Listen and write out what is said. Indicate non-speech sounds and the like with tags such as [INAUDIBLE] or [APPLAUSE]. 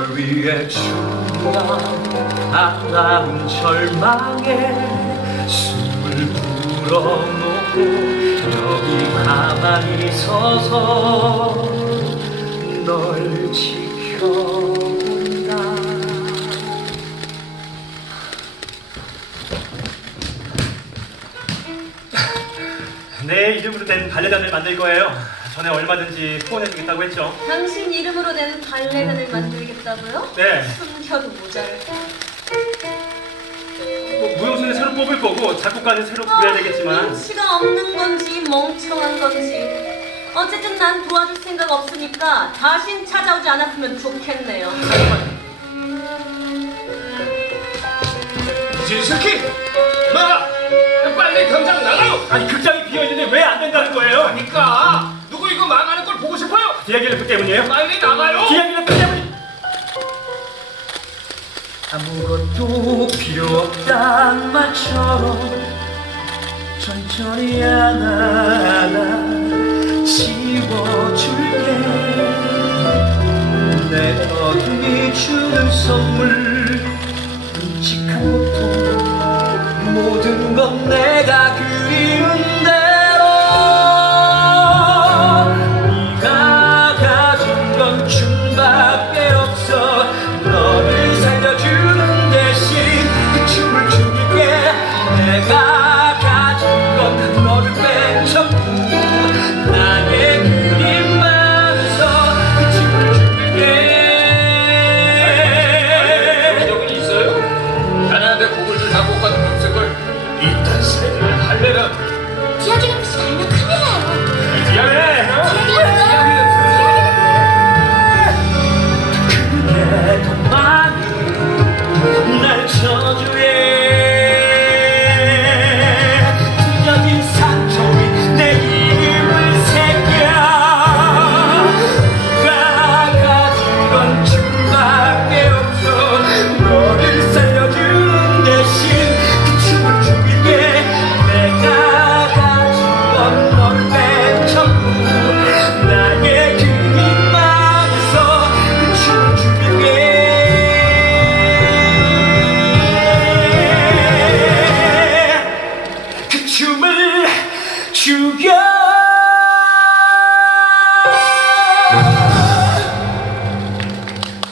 위해 중요한 아름다운 절망에 숨을 불어놓고 여기 가만히 서서 널 지켜본다 [LAUGHS] 내 이름으로 된 발레단을 만들 거예요. 전에 얼마든지 후원해주겠다고 했죠. 당신 이름으로 낸 발레단을 만들겠다고요? 네. 숨겨도 모자를 뭐 무용수는 새로 뽑을 거고 작곡가는 새로 구해야 되겠지만 눈치가 없는 건지 멍청한 건지 어쨌든 난 도와줄 생각 없으니까 다신 찾아오지 않았으면 좋겠네요 진스키! 나가! 빨리 당장 나가요! 아니 극장이 보고 싶어요? 디아길레프 때문이에요? 빨리 나가요! 디아길레프 때문이 아무것도 필요 없단 말처럼 천천히 하나 하나 지워줄게 내 어둠이 주는 선물 끔찍한 고통 모든 건 내가 그 내가 가진 건 너를 뺀 전부. 나의 그림만서 그 집을 줄게. 적은 있어요? 나한테 곡을 다 못 가는 음색을 일단 세례를 할래라. 이야기는 무슨 알락하